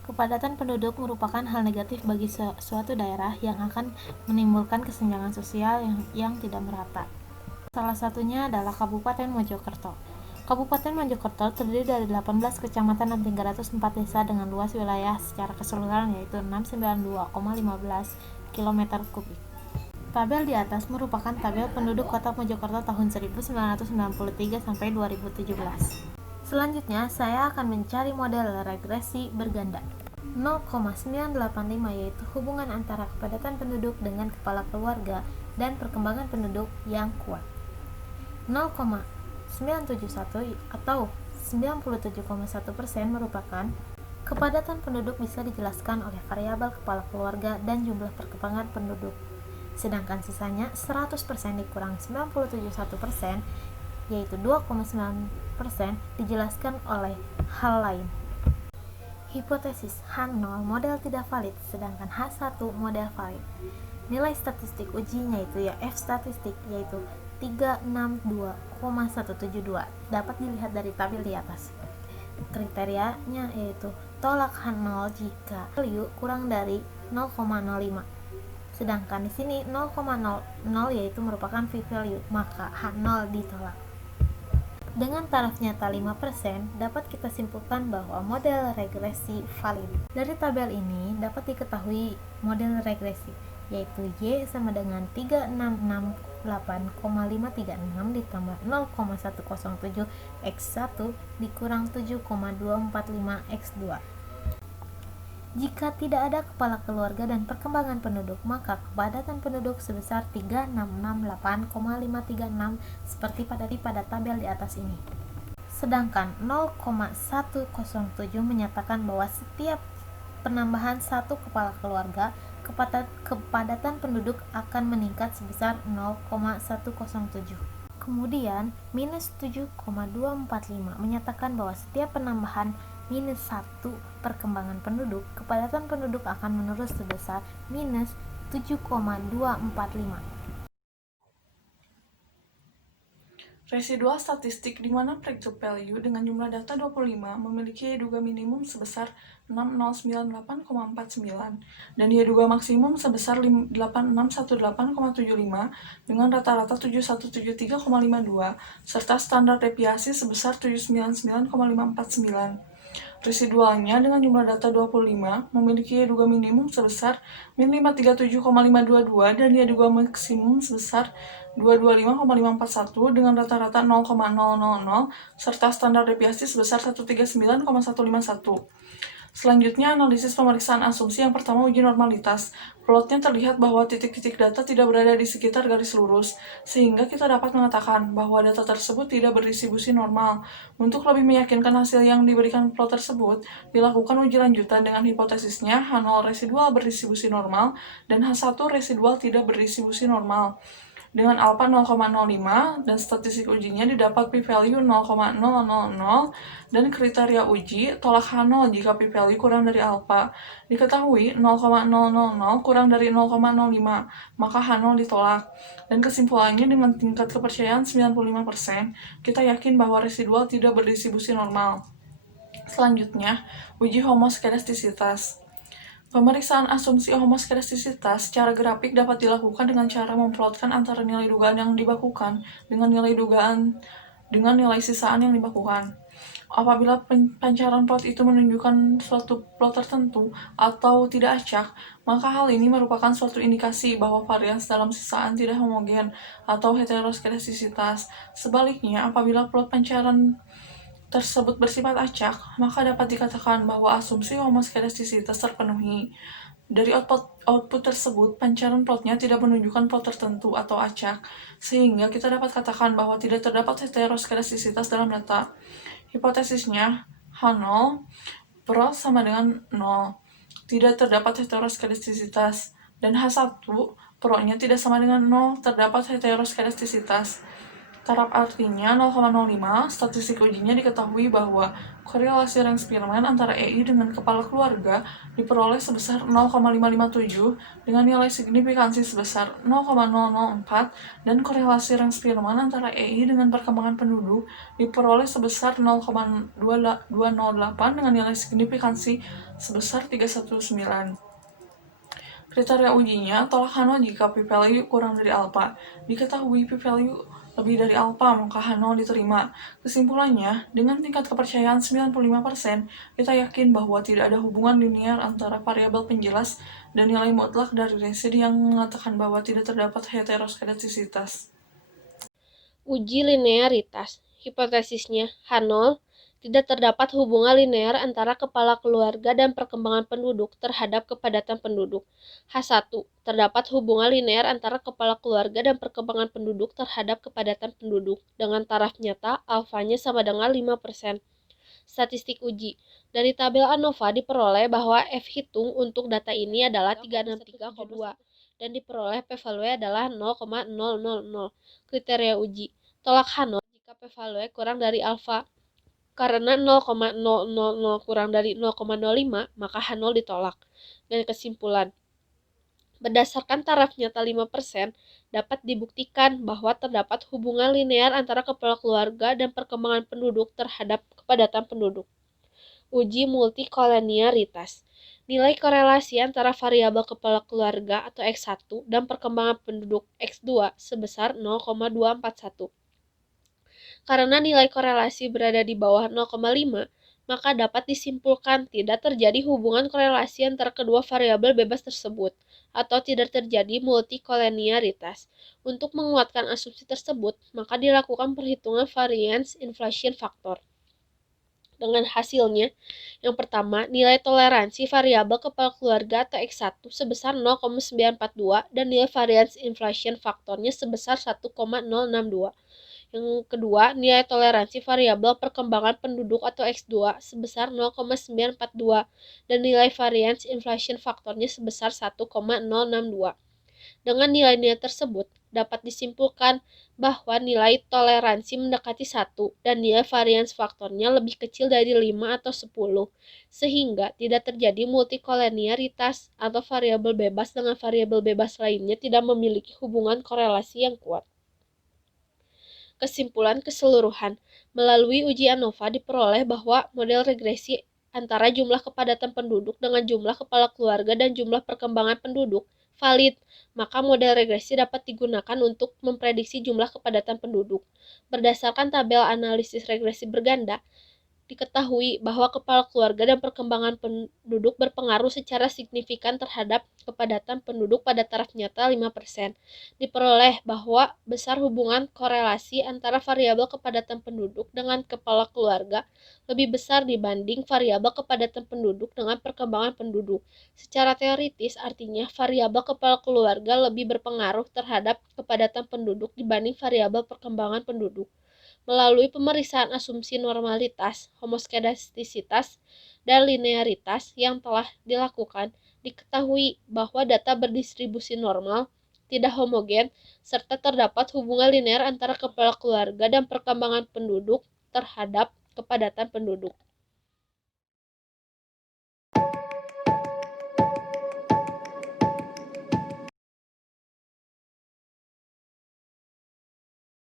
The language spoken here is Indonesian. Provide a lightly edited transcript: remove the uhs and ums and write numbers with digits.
Kepadatan penduduk merupakan hal negatif bagi suatu daerah yang akan menimbulkan kesenjangan sosial yang tidak merata. Salah satunya adalah Kabupaten Mojokerto. Kabupaten Mojokerto terdiri dari 18 kecamatan dan 304 desa dengan luas wilayah secara keseluruhan yaitu 692,15 km². Tabel di atas merupakan tabel penduduk Kota Mojokerto tahun 1993 sampai 2017. Selanjutnya, saya akan mencari model regresi berganda. 0,985 yaitu hubungan antara kepadatan penduduk dengan kepala keluarga dan perkembangan penduduk yang kuat. 0,971 atau 97,1% merupakan kepadatan penduduk bisa dijelaskan oleh variabel kepala keluarga dan jumlah perkembangan penduduk. Sedangkan sisanya 100% dikurang 97,1% yaitu 2,9% dijelaskan oleh hal lain. Hipotesis H0 model tidak valid, sedangkan H1 model valid. Nilai statistik ujinya itu F statistik yaitu 362,172 dapat dilihat dari tabel di atas. Kriterianya yaitu tolak H0 jika value kurang dari 0,05. Sedangkan di sini 0,00 yaitu merupakan p-value, maka H0 ditolak. Dengan taraf nyata 5%, dapat kita simpulkan bahwa model regresi valid. Dari tabel ini dapat diketahui model regresi, yaitu Y sama dengan 3668,536 ditambah 0,107 X1 dikurang 7,245 X2. Jika tidak ada kepala keluarga dan perkembangan penduduk, maka kepadatan penduduk sebesar 3668,536 seperti pada tabel di atas ini. Sedangkan 0,107 menyatakan bahwa setiap penambahan satu kepala keluarga, kepadatan penduduk akan meningkat sebesar 0,107. Kemudian, minus 7,245 menyatakan bahwa setiap penambahan minus 1 perkembangan penduduk, kepadatan penduduk akan menurun sebesar minus 7,245. Residual statistik di mana predicted value dengan jumlah data 25 memiliki Y-duga minimum sebesar 6098,49 dan Y-duga maksimum sebesar 8618,75 dengan rata-rata 7173,52 serta standar deviasi sebesar 799,549. Residualnya dengan jumlah data 25 memiliki Y-duga minimum sebesar min 537,522 dan Y-duga maksimum sebesar 225,541 dengan rata-rata 0,000 serta standar deviasi sebesar 139,151. Selanjutnya, analisis pemeriksaan asumsi. Yang pertama, uji normalitas. Plotnya terlihat bahwa titik-titik data tidak berada di sekitar garis lurus, sehingga kita dapat mengatakan bahwa data tersebut tidak berdistribusi normal. Untuk lebih meyakinkan hasil yang diberikan plot tersebut, dilakukan uji lanjutan dengan hipotesisnya H0 residual berdistribusi normal dan H1 residual tidak berdistribusi normal. Dengan alpha 0,05 dan statistik ujinya didapat p-value 0,000 dan kriteria uji tolak H0 jika p-value kurang dari alpha. Diketahui 0,000 kurang dari 0,05, maka H0 ditolak. Dan kesimpulannya dengan tingkat kepercayaan 95%, kita yakin bahwa residual tidak berdistribusi normal. Selanjutnya, uji homoskedastisitas. Pemeriksaan asumsi homoskedastisitas secara grafik dapat dilakukan dengan cara memplotkan antara nilai dugaan yang dibakukan dengan nilai sisaan yang dibakukan. Apabila pancaran plot itu menunjukkan suatu plot tertentu atau tidak acak, maka hal ini merupakan suatu indikasi bahwa varians dalam sisaan tidak homogen atau heteroskedastisitas. Sebaliknya, apabila plot pancaran tersebut bersifat acak, maka dapat dikatakan bahwa asumsi homoskedastisitas terpenuhi. Dari output tersebut, pancaran plotnya tidak menunjukkan plot tertentu atau acak, sehingga kita dapat katakan bahwa tidak terdapat heteroskedastisitas dalam data. Hipotesisnya, H0 pro sama dengan 0, tidak terdapat heteroskedastisitas, dan H1 pro-nya tidak sama dengan 0, terdapat heteroskedastisitas. Taraf artinya 0,05, statistik ujinya diketahui bahwa korelasi rank Spearman antara EI dengan kepala keluarga diperoleh sebesar 0,557 dengan nilai signifikansi sebesar 0,004 dan korelasi rank Spearman antara EI dengan perkembangan penduduk diperoleh sebesar 0,208 dengan nilai signifikansi sebesar 319. Kriteria ujinya, tolak Hano jika p-value kurang dari alpha. Diketahui p-value lebih dari alpha, maka Hano diterima. Kesimpulannya, dengan tingkat kepercayaan 95%, kita yakin bahwa tidak ada hubungan linear antara variabel penjelas dan nilai mutlak dari residi yang mengatakan bahwa tidak terdapat heteroskedastisitas. Uji linearitas. Hipotesisnya, H0 tidak terdapat hubungan linear antara kepala keluarga dan perkembangan penduduk terhadap kepadatan penduduk. H1 terdapat hubungan linear antara kepala keluarga dan perkembangan penduduk terhadap kepadatan penduduk dengan taraf nyata alfanya sama dengan 5%. Statistik uji. Dari tabel ANOVA diperoleh bahwa F hitung untuk data ini adalah 363,2 dan diperoleh p-value adalah 0,000. Kriteria uji. Tolak H0 jika p-value kurang dari alfa. Karena 0,000 kurang dari 0,05, maka H0 ditolak. Dan kesimpulan, berdasarkan taraf nyata 5%, dapat dibuktikan bahwa terdapat hubungan linear antara kepala keluarga dan perkembangan penduduk terhadap kepadatan penduduk. Uji multikolenialitas. Nilai korelasi antara variabel kepala keluarga atau X1 dan perkembangan penduduk X2 sebesar 0,241. Karena nilai korelasi berada di bawah 0,5, maka dapat disimpulkan tidak terjadi hubungan korelasi antara kedua variabel bebas tersebut, atau tidak terjadi multikolenialitas. Untuk menguatkan asumsi tersebut, maka dilakukan perhitungan variance inflation factor. Dengan hasilnya, yang pertama, nilai toleransi variabel kepala keluarga atau X1 sebesar 0,942 dan nilai variance inflation faktornya sebesar 1,062. Yang kedua, nilai toleransi variabel perkembangan penduduk atau X2 sebesar 0,942 dan nilai variance inflation faktornya sebesar 1,062. Dengan nilai-nilai tersebut, dapat disimpulkan bahwa nilai toleransi mendekati 1 dan nilai variance faktornya lebih kecil dari 5 atau 10, sehingga tidak terjadi multikolenialitas atau variabel bebas dengan variabel bebas lainnya tidak memiliki hubungan korelasi yang kuat. Kesimpulan keseluruhan, melalui uji ANOVA diperoleh bahwa model regresi antara jumlah kepadatan penduduk dengan jumlah kepala keluarga dan jumlah perkembangan penduduk valid, maka model regresi dapat digunakan untuk memprediksi jumlah kepadatan penduduk. Berdasarkan tabel analisis regresi berganda, diketahui bahwa kepala keluarga dan perkembangan penduduk berpengaruh secara signifikan terhadap kepadatan penduduk pada taraf nyata 5%. Diperoleh bahwa besar hubungan korelasi antara variabel kepadatan penduduk dengan kepala keluarga lebih besar dibanding variabel kepadatan penduduk dengan perkembangan penduduk. Secara teoritis, artinya variabel kepala keluarga lebih berpengaruh terhadap kepadatan penduduk dibanding variabel perkembangan penduduk. Melalui pemeriksaan asumsi normalitas, homoskedastisitas, dan linearitas yang telah dilakukan, diketahui bahwa data berdistribusi normal, tidak homogen, serta terdapat hubungan linear antara kepala keluarga dan perkembangan penduduk terhadap kepadatan penduduk.